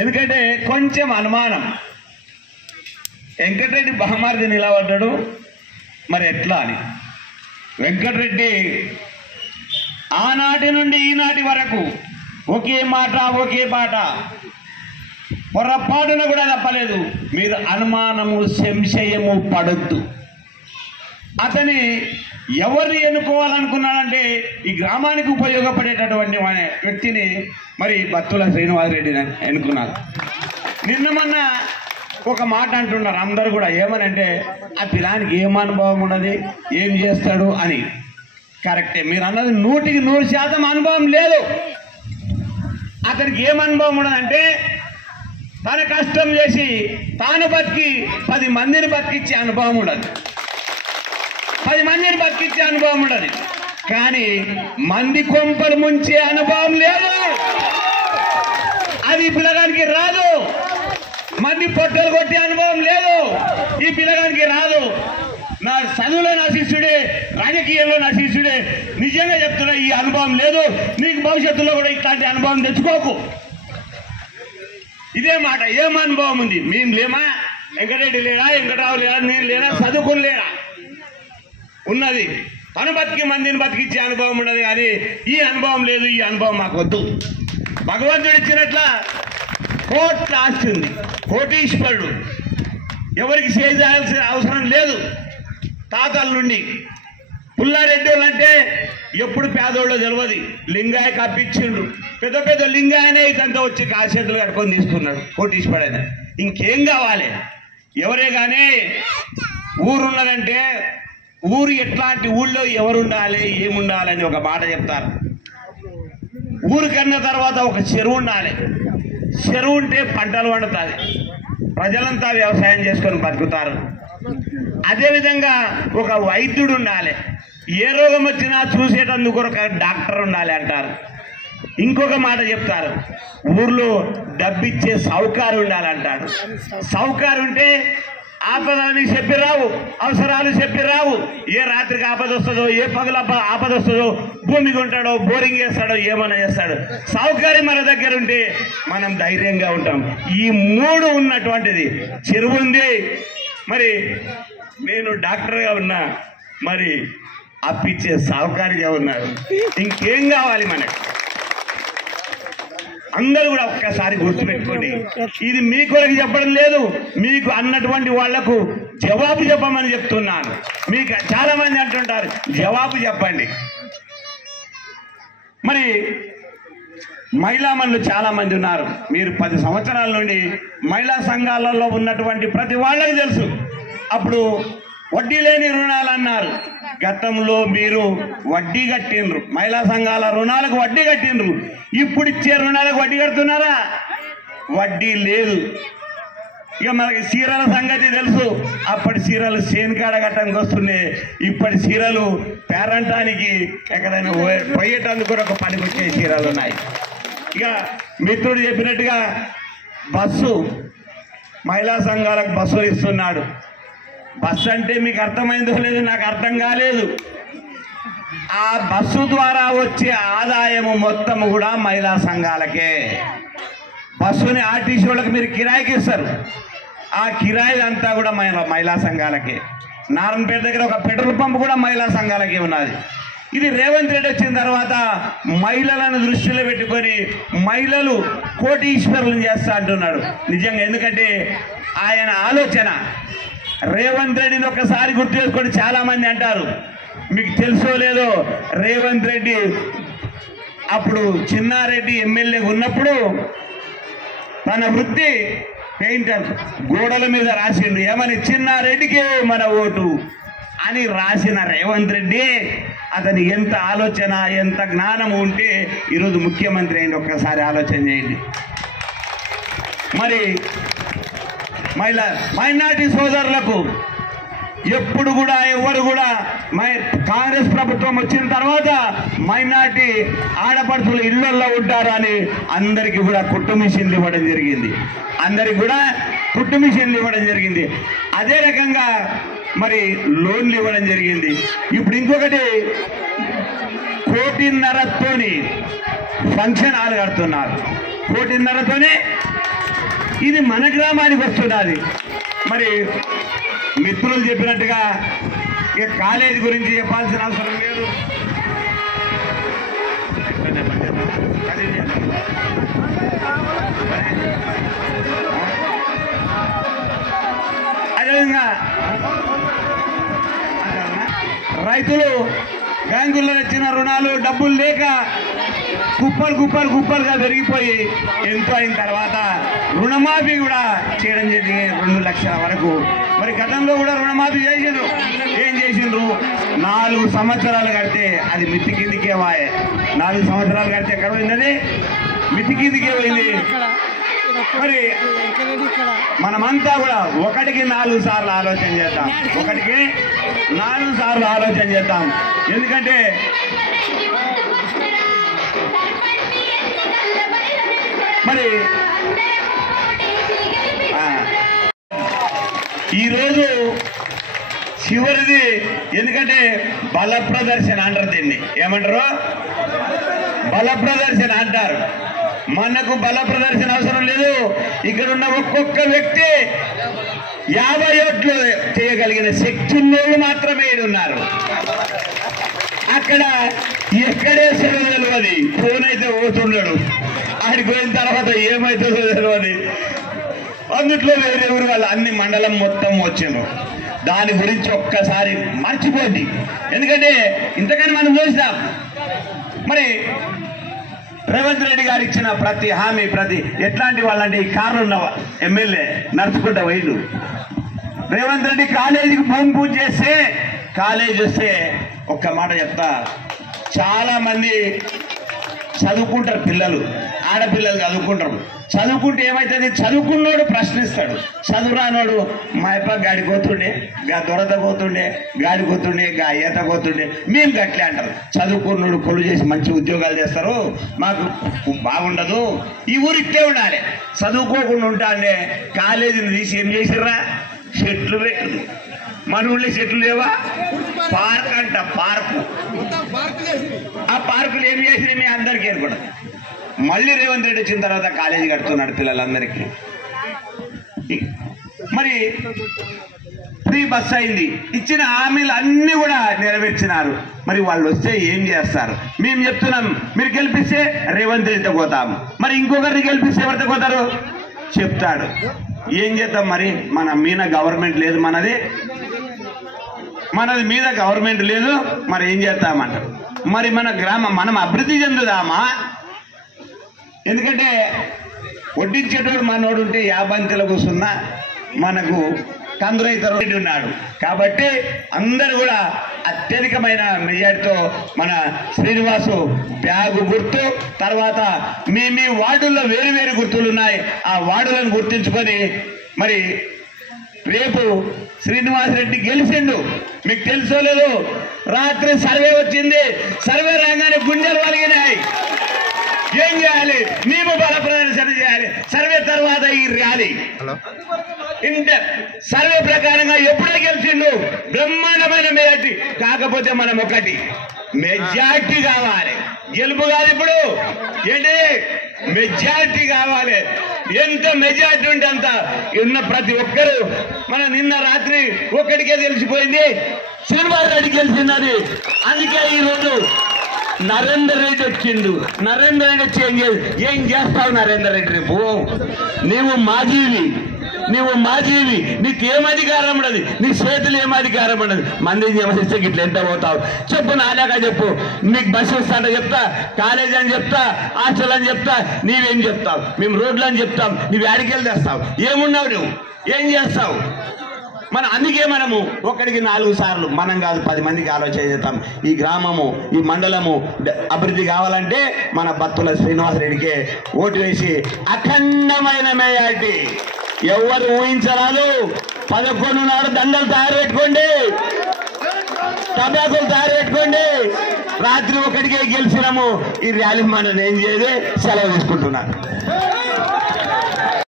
ఎందుకంటే కొంచెం అనుమానం, వెంకటరెడ్డి బహుమతి నిలబడ్డాడు, మరి ఎట్లా అని. వెంకటరెడ్డి ఆనాటి నుండి ఈనాటి వరకు ఒకే మాట ఒకే పాట, పొరపాటున కూడా తప్పలేదు. మీరు అనుమానము సంశయము పడొద్దు. అతని ఎవరిని ఎన్నుకోవాలనుకున్నాడంటే ఈ గ్రామానికి ఉపయోగపడేటటువంటి వ్యక్తిని మరి బత్తుల శ్రీనివాసరెడ్డిని ఎన్నుకున్నారు. నిన్న మొన్న ఒక మాట అంటున్నారు అందరు కూడా, ఏమనంటే ఆ పిల్లానికి ఏం అనుభవం ఉన్నది, ఏం చేస్తాడు అని. కరెక్టే, మీరు అన్నది 100% అనుభవం లేదు. అతనికి ఏం అనుభవం ఉన్నదంటే తన కష్టం చేసి తాను బతికి 10 మందిని బతికిచ్చే అనుభవం ఉండదు, 10 మందిని బతికిచ్చే అనుభవం ఉండదు. కానీ మంది కొంపలు ముంచే అనుభవం లేదు, అది పిల్లగానికి రాదు. మంది పొట్టలు కొట్టే అనుభవం లేదు, ఈ పిల్లగానికి రాదు. నా చదువులో నా శిష్యుడే, రాజకీయంలో నా శిష్యుడే. నిజంగా చెప్తున్నా, ఈ అనుభవం లేదు. నీకు భవిష్యత్తులో కూడా ఇట్లాంటి అనుభవం తెచ్చుకోకు. ఇదే మాట. ఏం అనుభవం ఉంది? మేము లేమా? వెంకటరెడ్డి లేడా, వెంకటరావు లేడా, నేను లేడా, చదువుకుని లేడా? ఉన్నది. తను బతికి మందిని బతికిచ్చే అనుభవం ఉన్నది, కానీ ఈ అనుభవం లేదు. ఈ అనుభవం మాకు వద్దు. భగవంతుడు ఇచ్చినట్ల కోట్ల ఆస్తి ఉంది, కోటీశ్వరుడు, ఎవరికి చేయాల్సిన అవసరం లేదు. తాతల నుండి పుల్లారెడ్డి వాళ్ళు అంటే ఎప్పుడు పేదోళ్ళో తెలియదు, లింగాయ కప్పించిండు. పెద్ద పెద్ద లింగాయనే ఇదంతా వచ్చి కాసేతులు కట్టుకొని తీసుకున్నాడు, కోటీశ్వరుడైన. ఇంకేం కావాలి? ఎవరే కానీ ఊరున్నదంటే ఊరు ఎట్లాంటి ఊళ్ళో ఎవరుండాలి, ఏముండాలని ఒక మాట చెప్తారు. ఊరు కన్నా తర్వాత ఒక చెరువు ఉండాలి. చెరువు ఉంటే పంటలు పండుతుంది, ప్రజలంతా వ్యవసాయం చేసుకొని బతుకుతారు. అదేవిధంగా ఒక వైద్యుడు ఉండాలి, ఏ రోగం వచ్చినా చూసేటందుకు ఒక డాక్టర్ ఉండాలి అంటారు. ఇంకొక మాట చెప్తారు, ఊర్లో డబ్బిచ్చే సౌకారు ఉండాలంటాడు. సౌకారు ఉంటే ఆపదని చెప్పి రావు, అవసరాలు చెప్పి రావు. ఏ రాత్రికి ఆపద వస్తుందో, ఏ పగల ఆపద వస్తుందో, భూమి కొంటాడో, బోరింగ్ చేస్తాడో, ఏమైనా చేస్తాడు. సౌకర్యం మన దగ్గర ఉంటే మనం ధైర్యంగా ఉంటాం. ఈ 3 ఉన్నటువంటిది. చెరువు ఉంది, మరి నేను డాక్టర్గా ఉన్నా, మరి అప్పిచ్చే సౌకర్యంగా ఉన్నాడు. ఇంకేం కావాలి మనకి? అందరూ కూడా ఒక్కసారి గుర్తుపెట్టుకోండి. ఇది మీ కొరకు చెప్పడం లేదు, మీకు అన్నటువంటి వాళ్లకు జవాబు చెప్పమని చెప్తున్నాను. మీకు చాలా మంది అంటుంటారు, జవాబు చెప్పండి. మరి మహిళామణులు చాలా మంది ఉన్నారు. మీరు 10 సంవత్సరాల నుండి మహిళా సంఘాలలో ఉన్నటువంటి ప్రతి వాళ్ళకి తెలుసు. అప్పుడు వడ్డీ లేని రుణాలు అన్నారు. గతంలో మీరు వడ్డీ కట్టిండ్రు, మహిళా సంఘాల రుణాలకు వడ్డీ కట్టిండ్రు. ఇప్పుడు ఇచ్చే రుణాలకు వడ్డీ కడుతున్నారా? వడ్డీ లేదు. ఇక మనకి చీరల సంగతి తెలుసు. అప్పటి చీరలు సేనుకాడ కట్టడానికి వస్తున్నాయి, ఇప్పటి చీరలు పేరంటానికి ఎక్కడైనా పోయేటందుకు కూడా ఒక పనికొచ్చే చీరలు ఉన్నాయి. ఇక మిత్రుడు చెప్పినట్టుగా బస్సు, మహిళా సంఘాలకు బస్సులు ఇస్తున్నాడు. బస్సు అంటే మీకు అర్థమైందో లేదు, నాకు అర్థం కాలేదు. ఆ బస్సు ద్వారా వచ్చే ఆదాయము మొత్తం కూడా మహిళా సంఘాలకే. బస్సుని ఆర్టీసీ వాళ్ళకి మీరు కిరాయికి ఇస్తారు, ఆ కిరాయి అంతా కూడా మహిళా సంఘాలకే. నారాయణపేట దగ్గర ఒక పెట్రోల్ పంప్ కూడా మహిళా సంఘాలకే ఉన్నది. ఇది రేవంత్ రెడ్డి వచ్చిన తర్వాత మహిళలను దృష్టిలో పెట్టుకొని మహిళలు కోటీశ్వరులను చేస్తా అంటున్నాడు. నిజంగా, ఎందుకంటే ఆయన ఆలోచన. రేవంత్ రెడ్డిని ఒకసారి గుర్తు చేసుకొని చాలా మంది అంటారు, మీకు తెలుసో లేదో, రేవంత్ రెడ్డి అప్పుడు చిన్నారెడ్డి ఎమ్మెల్యే ఉన్నప్పుడు తన వృత్తి పెయింటర్, గోడల మీద రాసిండు ఏమని, చిన్నారెడ్డికే మన ఓటు అని రాసిన రేవంత్ రెడ్డి అతని ఎంత ఆలోచన, ఎంత జ్ఞానం ఉంటే ఈరోజు ముఖ్యమంత్రి అయింది. ఒక్కసారి ఆలోచన చేయండి. మరి మైనార్టీ సోదరులకు ఎప్పుడు కూడా ఎవరు కూడా కాంగ్రెస్ ప్రభుత్వం వచ్చిన తర్వాత మైనార్టీ ఆడపడుచులు ఇళ్లల్లో ఉంటారు అని అందరికీ కూడా కుట్టు మిషన్లు ఇవ్వడం జరిగింది. అందరికి కూడా కుట్టు మిషన్లు ఇవ్వడం జరిగింది. అదే రకంగా మరి లోన్లు ఇవ్వడం జరిగింది. ఇప్పుడు ఇంకొకటి 1.5 కోటి ఫంక్షన్ హాల్ కడుతున్నారు. 1.5 ఇది మన గ్రామానికి వస్తున్నది. మరి మిత్రులు చెప్పినట్టుగా ఇక కాలేజీ గురించి చెప్పాల్సిన అవసరం లేదు. అదేవిధంగా రైతులు బ్యాంకుల్లో ఇచ్చిన రుణాలు డబ్బులు లేక కుప్పలుగా పెరిగిపోయి ఎంతో అయిన తర్వాత రుణమాఫీ కూడా చేయడం జరిగింది 2 లక్షల వరకు. మరి గతంలో కూడా రుణమాఫీ చేసిండ్రు. ఏం చేసిండ్రు? 4 సంవత్సరాలు కడితే అది మిత్తి కిందికే వాయే. 4 సంవత్సరాలు కడితే ఎక్కడ పోయింది? మిత్తి కిందికే పోయింది. మరి మనమంతా కూడా 1కి 4 సార్లు ఆలోచన చేద్దాం. 1కి 4 సార్లు ఆలోచన చేద్దాం. ఎందుకంటే మరి ఈరోజు చివరిది. ఎందుకంటే బల ప్రదర్శన అంటారు దీన్ని. ఏమంటారు? బల ప్రదర్శన అంటారు. మనకు బల ప్రదర్శన అవసరం లేదు. ఇక్కడ ఉన్న ఒక్కొక్క వ్యక్తి 50 ఓట్లు చేయగలిగిన శక్తి ఉన్నోళ్ళు మాత్రమే ఉన్నారు. అక్కడ ఎక్కడేసారో తెలియదు. ఫోన్ అయితే పోతున్నాడు, ఆడికి పోయిన తర్వాత ఏమవుతుందో తెలియదు. అందుట్లో వేరే ఊరు వాళ్ళు అన్ని మండలం మొత్తం వచ్చిండ్రు. దాని గురించి ఒక్కసారి మర్చిపోండి. ఎందుకంటే ఇంతకని మనం చూసినాం. మరి రేవంత్ రెడ్డి గారు ఇచ్చిన ప్రతి హామీ ఎట్లాంటి వాళ్ళంటే ఈ కార్లు ఉన్న ఎమ్మెల్యే నడుచుకుంటా పోయిండు. రేవంత్ రెడ్డి కాలేజీకి భూమి పూజ చేస్తే కాలేజీ వస్తే ఒక్క మాట చెప్తా, చాలా మంది చదువుకుంటారు. పిల్లలు ఆడపిల్లలు చదువుకుంటే ఏమవుతుంది? చదువుకున్నోడు ప్రశ్నిస్తాడు, చదువురానోడు మా అప్ప గాడికి పోతుండే, గా దొరత పోతుండే, గాడి పోతుండే, గా ఈత పోతుండే, మేము గట్లే అంటారు. చదువుకున్నోడు కొలు చేసి మంచి ఉద్యోగాలు చేస్తారు, మాకు బాగుండదు. ఈ ఊరు ఇట్లే ఉండాలి. చదువుకోకుండా ఉంటా అంటే కాలేజీని తీసి ఏం చేసిర్రా? చెట్లు పెట్టదు. మన ఊళ్ళో చెట్లు లేవా? పార్క్ అంట, పార్కు. ఆ పార్కులు ఏం చేసినా మీ అందరికీ ఏర్పడదు. మళ్ళీ రేవంత్ రెడ్డి వచ్చిన తర్వాత కాలేజీ కడుతున్నాడు పిల్లలందరికీ. మరి ఫ్రీ బస్ అయింది. ఇచ్చిన హామీలు అన్నీ కూడా నెరవేర్చినారు. మరి వాళ్ళు వస్తే ఏం చేస్తారు? మేము చెప్తున్నాం, మీరు గెలిపిస్తే రేవంత్ రెడ్డితో పోతాము. మరి ఇంకొకరిని గెలిపిస్తే ఎవరితో పోతారు? చెప్తాడు. ఏం చేద్దాం? మరి మన మీద గవర్నమెంట్ లేదు, మనది మీద గవర్నమెంట్ లేదు. మరి ఏం చేస్తామంటారు? మరి మన గ్రామం మనం అభివృద్ధి చెందుదామా? ఎందుకంటే వడ్డించేటోడు మనోడు ఉంటే 50 కూర్చున్నా మనకు కందురైతరు ఉన్నాడు. కాబట్టి అందరూ కూడా అత్యధికమైన మెజార్టీతో మన శ్రీనివాసు బ్యాగు గుర్తు, తర్వాత మీ వార్డుల్లో వేరు గుర్తులు ఉన్నాయి. ఆ వార్డులను గుర్తించుకొని మరి రేపు శ్రీనివాసరెడ్డి గెలిచిండు. మీకు తెలుసో లేదు, రాత్రి సర్వే వచ్చింది. సర్వే రాగానే గుండెలు వలిగినాయి. ఏం చేయాలి? మేము బల ప్రదర్శన చేయాలి. సర్వే తర్వాత ఈ ర్యాలీ సర్వే ప్రకారంగా ఎప్పుడే గెలిచిండు. బ్రహ్మాండమైన మెజార్టీ. కాకపోతే మనం ఒకటి మెజార్టీ కావాలి, గెలుపు కాదు. ఇప్పుడు ఏంటి? మెజార్టీ కావాలి. ఎంత మెజార్టీ ఉంటే అంత ఉన్న ప్రతి ఒక్కరు. మన నిన్న రాత్రి ఒక్కడికే తెలిసిపోయింది, శ్రీనివాస్ రెడ్డి గెలిచిందని. అందుకే ఈరోజు నరేందర్ రెడ్డి వచ్చిండు. నరేందర్ రెడ్డి వచ్చి ఏం చేస్తావు నరేందర్ రెడ్డి? రేపు నువ్వు మాజీవి, నీకేం అధికారం ఉండదు, నీ చేతులు ఏం అధికారం ఉండదు. మందిని నివసిస్తే గిట్ల ఎంత పోతావు చెప్పు? నాలాగా చెప్పు. నీకు బస్సు వస్తాంటే చెప్తా, కాలేజ్ అని చెప్తా, హాస్టల్ అని చెప్తా. నీవేం చెప్తావు? మేము రోడ్లు అని చెప్తాం. నువ్వు ఆడికెళ్ళి తెస్తావు. ఏమున్నావు నువ్వు? ఏం చేస్తావు? అందుకే మనము 1కి 4 సార్లు మనం కాదు 10 మందికి ఆలోచన చేద్దాం. ఈ గ్రామము, ఈ మండలము అభివృద్ధి కావాలంటే మన బత్తుల శ్రీనివాసరెడ్డికే ఓటు వేసి అఖండమైన మెజారిటీ. ఎవరు ఊహించరాదు. 11 నాడు దండలు తయారు పెట్టుకోండి, టబాకులు తయారు పెట్టుకోండి. రాత్రి 1కే గెలిచినాము. ఈ ర్యాలీ మనం ఏం చేయదు. సెలవు తీసుకుంటున్నాను.